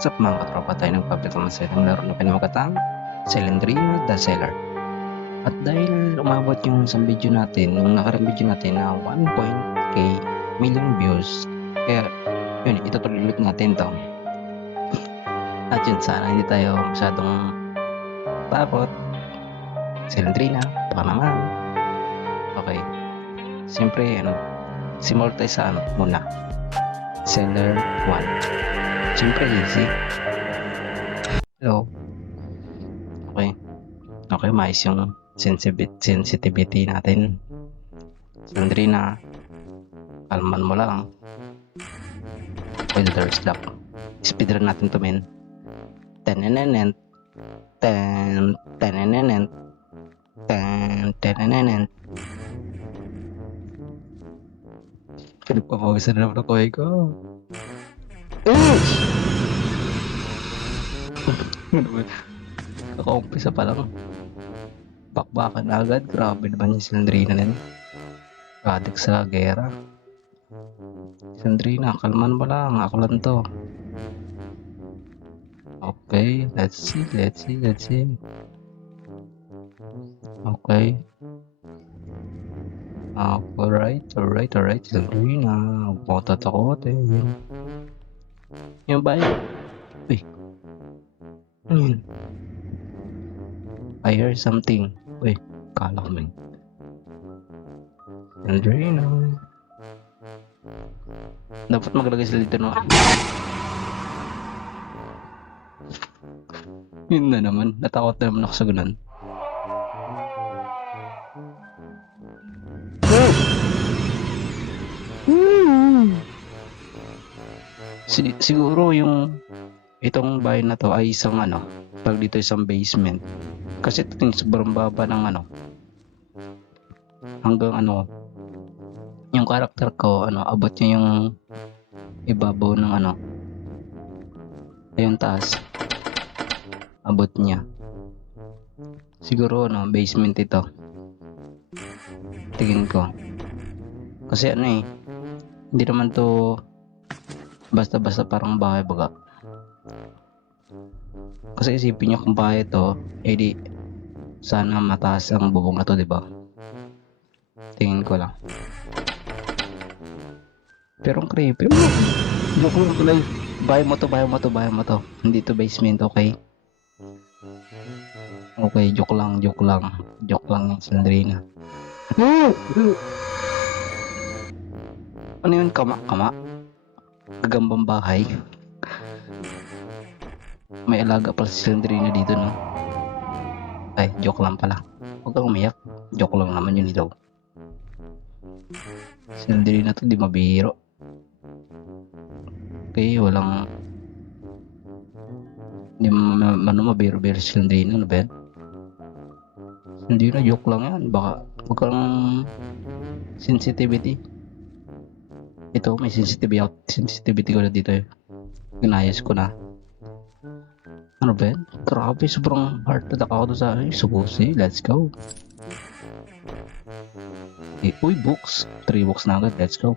What's up mga katropa, tayo nagpapit naman sa itong laro na pinamagatang Cylindrina the Seller. At dahil umabot yung isang video natin, yung nakarang video natin na 1.k million views, kaya yun, itutuloy ulit natin to. At yun, sana hindi tayo masyadong takot. Cylindrina, baka naman. Okay, siyempre simula tayo sa muna, Seller 1. Siyempre easy. Hello. Okay, mais yung sensitivity natin. Cylindrina, kalman mo lang. Okay, the door is locked. Speedrun natin to, men. Tenenenent. Tenenenent. Tenenenent. Pinagpapawisan na naman ako ko. Kaka-umpisa pa lang, bakbakan na agad. Grabe naman yung Cylindrina na yun. Adik sa gera. Cylindrina, kalman mo lang, ako lang to. Okay, let's see. Okay. Alright, Cylindrina, huwag mo tatakotin. Yung ba yun? Uy, ano yun? I hear something. Uy, kala ko man. Cylindrina, dapat maglagay sila dito no? Yun na naman, natakot na naman ako sa ganun. Siguro yung itong bahay na to ay isang pag dito isang basement, kasi ito yung sobrang baba ng hanggang yung karakter ko abot niya yung ibabaw ng yung taas, abot niya. Siguro basement ito, tingin ko, kasi hindi naman to basta-basta parang bahay baga. Kasi isipin nyo kung bahay ito, di sana mataas ang bubong na to, diba? Tingin ko lang. Pero ang creepy. Joke lang. Bahay mo to. Hindi to basement, okay? Okay, joke lang yung Cylindrina. Ano yun? Kama? Gagambang bahay. May alaga pala si Cylindrina dito, no? Ay, joke lang pala. Huwag kang umiyak. Joke lang naman yun dito. Cylindrina to, di mabiro. Okay, walang di mabiro-biro si Cylindrina, ano ba yan? Cylindrina, joke lang yan. Baka huwag kang sensitivity. Ito, may sensitivity ko na dito eh. Ginayas ko na. Ano ba yan? Grabe, sobrang heart attack ako sa subusi. Let's go. Okay. Uy, books. 3 books na agad. Let's go.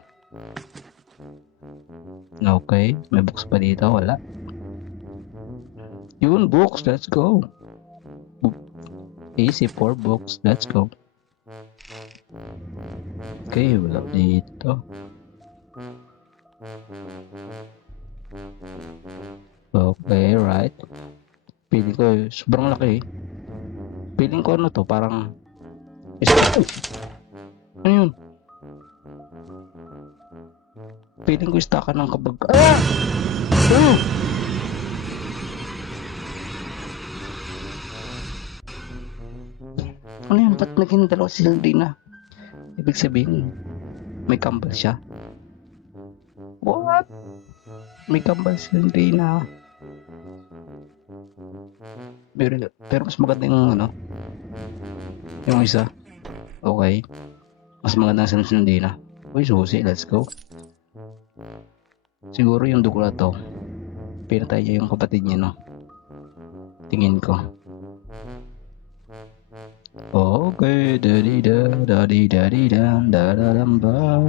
Okay, may books pa dito. Wala. Yun, books. Let's go. Easy 4 books. Let's go. Okay, wala dito. Okay, right. Feeling ko sobrang laki. Feeling ko to, parang ano yun? Feeling ko istaka ng kabag. Ano yun? Ba't naging dalawa si Cylindrina? Ibig sabihin may kambal siya. What? May kambal si Cylindrina. Pero mas maganda yung isa. Okay, mas maganda sa Cylindrina. Uy, susi, let's go. Siguro yung dugo na to, pinatay niya yung kapatid niya, no? Tingin ko. Okay, da-di-da-da-di-da-di-da-da-da-da-da-da.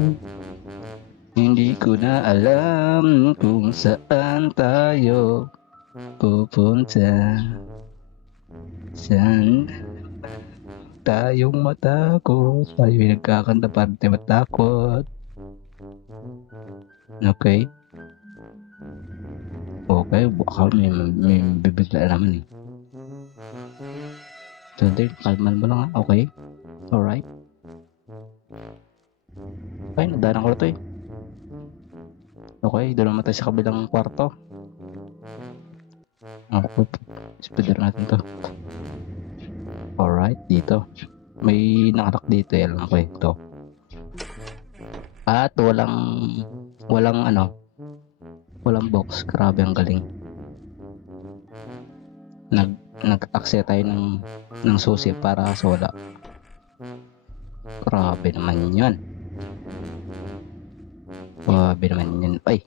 Hindi ko na alam kung saan tayo pupunta? Saan tayong matakot? Tayo'y nagkakanta para di matakot. Okay. Okay, baka may bibigla naman eh. So then, kalman mo lang ha. Okay. Alright. Okay, nadanan ko na to eh. Okay, doon naman tayo sa kabilang kwarto. Okay, speeder natin to. Alright, dito. May nakarak dito eh, alam ko eh. Ito. At walang box. Grabe, ang galing. Nag-akse tayo ng susi para sa wala. Grabe naman yan. Grabe naman yan. Ay.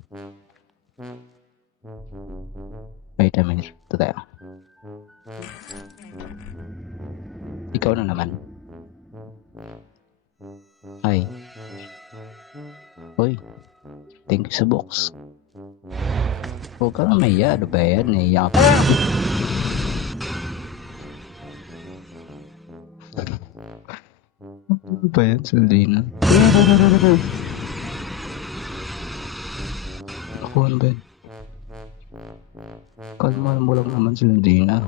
Wait a minute. Ito tayo. Ikaw na naman. Ay. Uy. Thank you sa box. Huwag ka na maya. Ano ba yan? Naiyak pa. Ano ba yan? Saldina. Ako ano ba yan? Kalma mo lang naman si Lindina.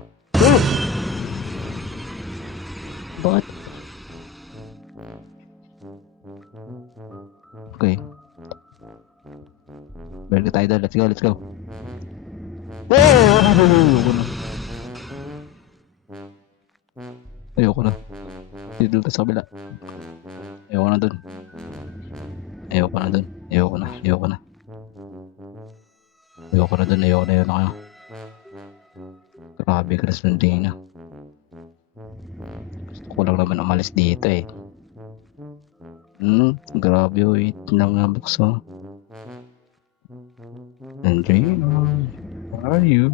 Bakit? Okay. Balik tayo doon. Let's go. Ayoko na. Dito ka sa kabila. Ayoko na doon. Ayoko na. Grabe ka na sa Lindina. Gusto ko lang naman umalis dito eh. Grabe wait lang nga bukso. Lindina, where are you?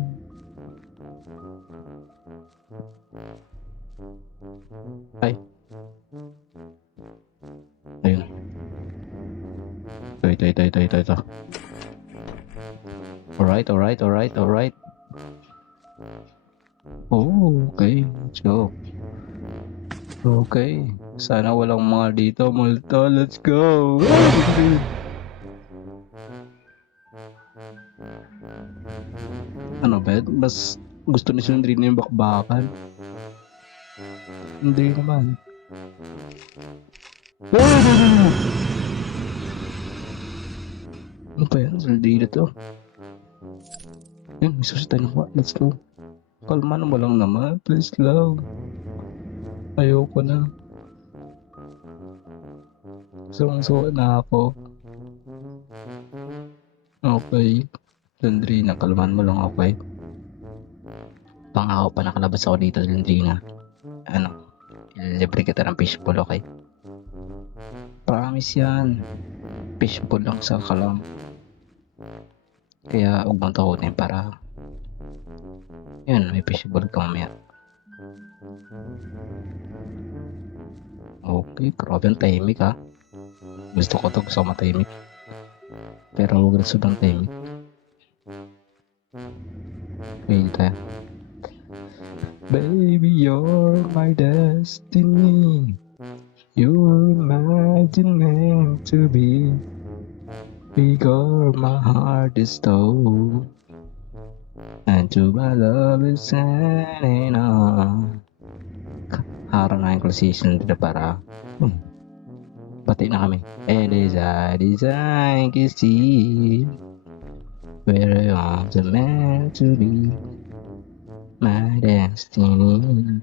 Ay. Ayun. Ito. Alright. Oh, okay. Let's go. Okay. Sana walang mga dito. Multo. Let's go. Ano ba? Mas gusto ni Sundrina yung bakbakan. Hindi naman. Ano ba yan? Sundrina to. Yan, may susita na ko. Let's go. Kalma mo lang naman. Please lang. Ayoko na. Suwang-suwa na ako. Okay. Lindrina, kalman mo lang, okay? Pangako pa nakalabas ako dito, Lindrina. Libre kita ng fishbowl, okay? Promise yan. Fishbowl lang sa kalam. Kaya huwag mong takutin para yun, may fishbowl ka mamaya. Okay, grabe ang tahimik ha. Gusto ko matahimik. Pero huwag na sobrang tahimik. Okay, tayo. Baby, you're my destiny. You're imagined meant to be. Because my heart is stone. And to my love is standing on. Harap na yung closation dito para pati na kami. And as I design to see where I'm meant to be. My destiny.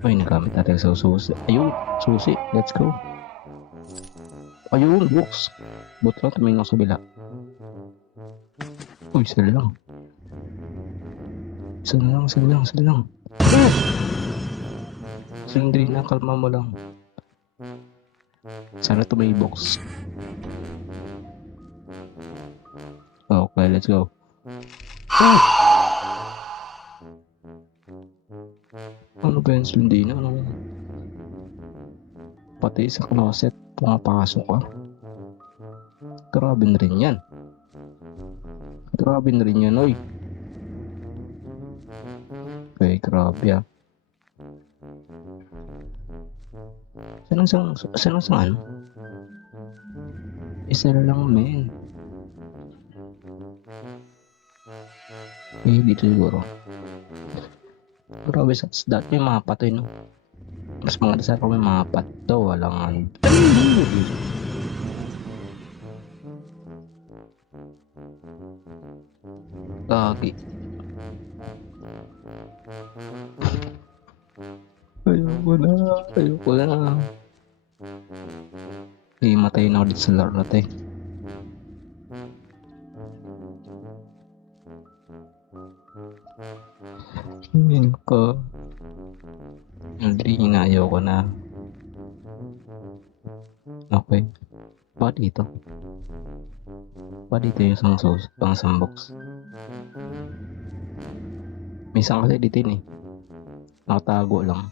Ay, nagamit natin sa susi. Ayun, susi. Let's go. Ayun, books. Buti lang, tumingin ako sa bila. Uy, sila lang. Sindrina, kalma mo lang. Sana ito may box. Okay, let's go. Ano ba yan, Sindrina? Pati sa closet, pumapasok ka. Grabe na rin yan. Grabe na rin yan, oy. Okay, grabe ah. Saan ang ano? Isa lang, men. Eh, dito siguro. Grabe sa dati yung mga patoy, no? Mas mga dasar ko may mga pato. Walang Gagi. Ayoko na. Himatay na ako dito sa laro na to eh. Hindi ko. Hindi na, ayoko na. Okay. Pa dito yung isang box. May isang kasi dito yun eh. Nakatago lang.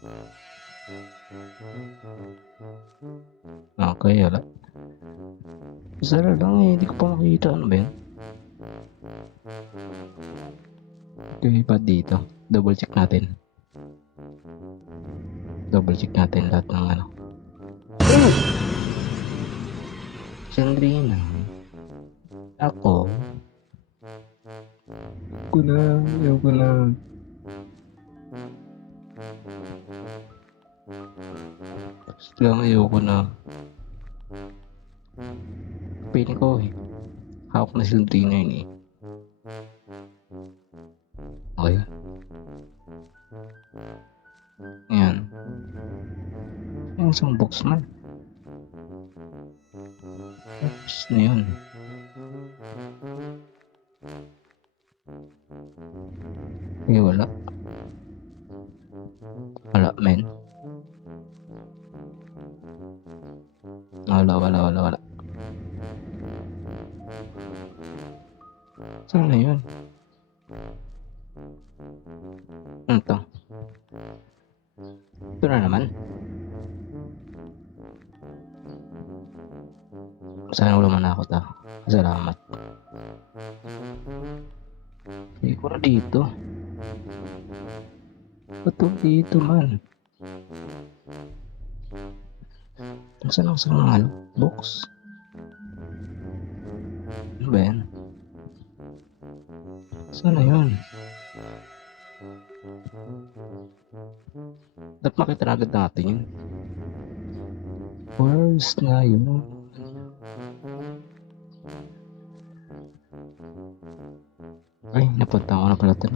Okay, wala. Sara lang eh, hindi ko pa makita. Ano ba yun? Okay, pa dito. Double check natin lahat ng ano. Sandrina. Ako. Ayoko na. Lang ayoko na. Piling ko eh. Hawak na si Sandrina yun eh. Okay. Ayan. Yung isang box man. Oops na yun. Eh, wala. Wala, men. Wala. Saan na yun? Ano to? Ito na naman. Sana wala manakot ah. Salamat. Hindi ko na dito. Ba't dito man? Saan ang ano? Box? Ano ba yan? Saan na yun? Dapat makita na agad natin yun. Where's na yun? Ay, napunta ko na pala ito.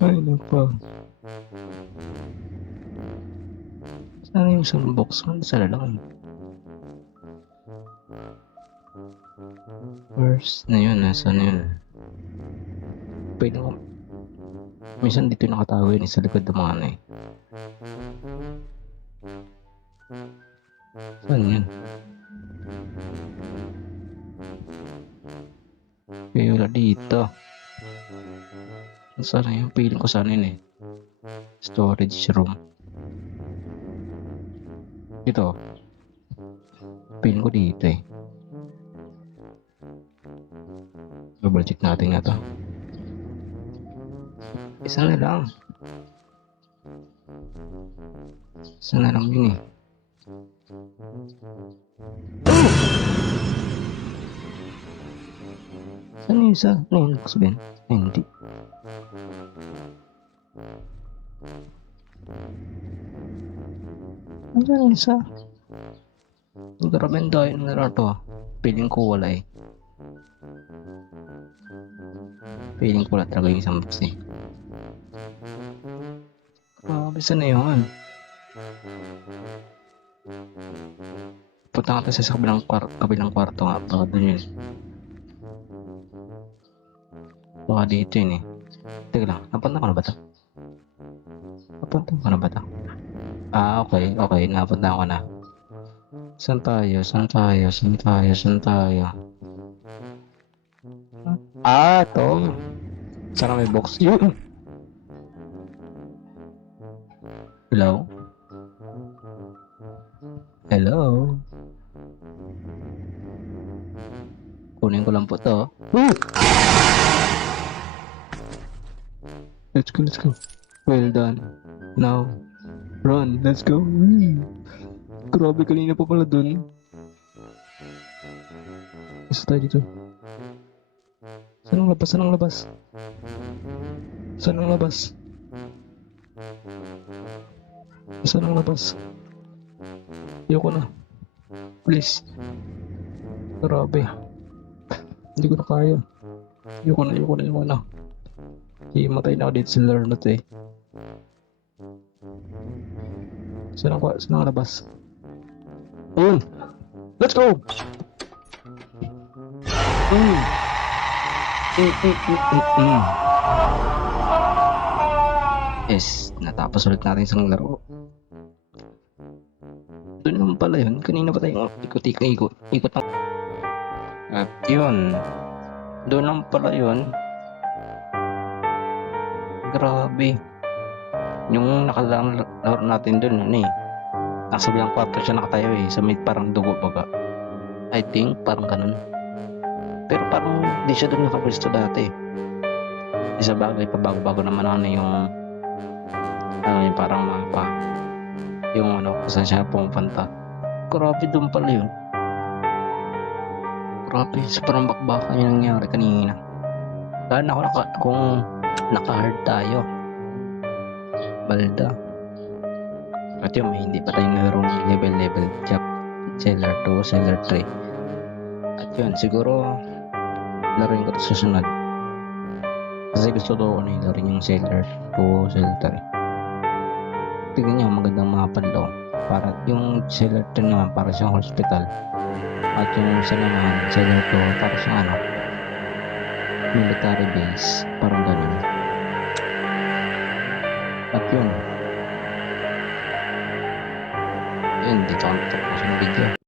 Ay, napa. Sana yung isang box man? Sana lang. Where's na yun? Nasaan na yun? Pwede ko. Minsan dito nakatago yun sa likod ng mga ano eh. Saan yun? Okay, wala dito. Sana yung feeling ko sana yun eh. Storage room. Ito. Feeling ko dito eh. Double check natin nga to. Isa na lang. Isa na lang yun eh. Saan yung isa? Ano yun? Sabihin? Ay, hindi. Ano yung isa? Grabe ang dahil na rin ito. Feeling ko wala eh. Feeling ko wala talaga yung isang box eh. Grabe, saan na yun? Punta ka tayo sa kabilang kwarto nga. Baka dun yun. Baka dito yun eh. Teka lang, napunta ko na ba ito? Ah, okay. Napunta ko na. Saan tayo? Ah, ito. Sana may box yun. Hello? Hello? Kunin ko lang po to. Woo! Let's go, let's go. Well done. Now, run. Let's go. Grabe, kanina pa pala dun. Isa tayo dito. Saan ang labas? Saan ang labas? Saan ang labas? Saan ang labas? Ayoko na. Please. Grabe. Hindi ko na kaya. Ayoko na. Himatay na ako dito sa laro na to eh. Saan ang labas? Ayun! Let's go! Yes, natapos ulit natin isang laro. Doon naman pala yun. Kanina pa tayo ikot ng... At yun. Doon naman pala yun. Grabe. Yung nakalang laro natin doon, ano eh. Nasa bilang kwarto siya nakatayo eh. Sa may parang dugo baga. I think, parang ganun. Pero parang di siya doon nakapwesto dati. Isa bagay, pabago-bago naman ano yung yung parang mapa. Yung ano, kung saan siya pumunta. Grabe doon pala yun. Grabe, sobrang bakbakan yung nangyari kanina. Kaya kung naka-hard tayo. Balda. At yun, may hindi pa tayong naroon level chap. Seller 2, Seller 3. At yun, siguro laruin ko ito sa sunod. Kasi gusto ko ano yung laruin yung Seller 2, Seller 3. Tignan nyo, magandang mga panlaw. Para yung Seller 3 naman, para siyang hospital. At yung isa naman, Seller 2, para siyang ano, military base. Parang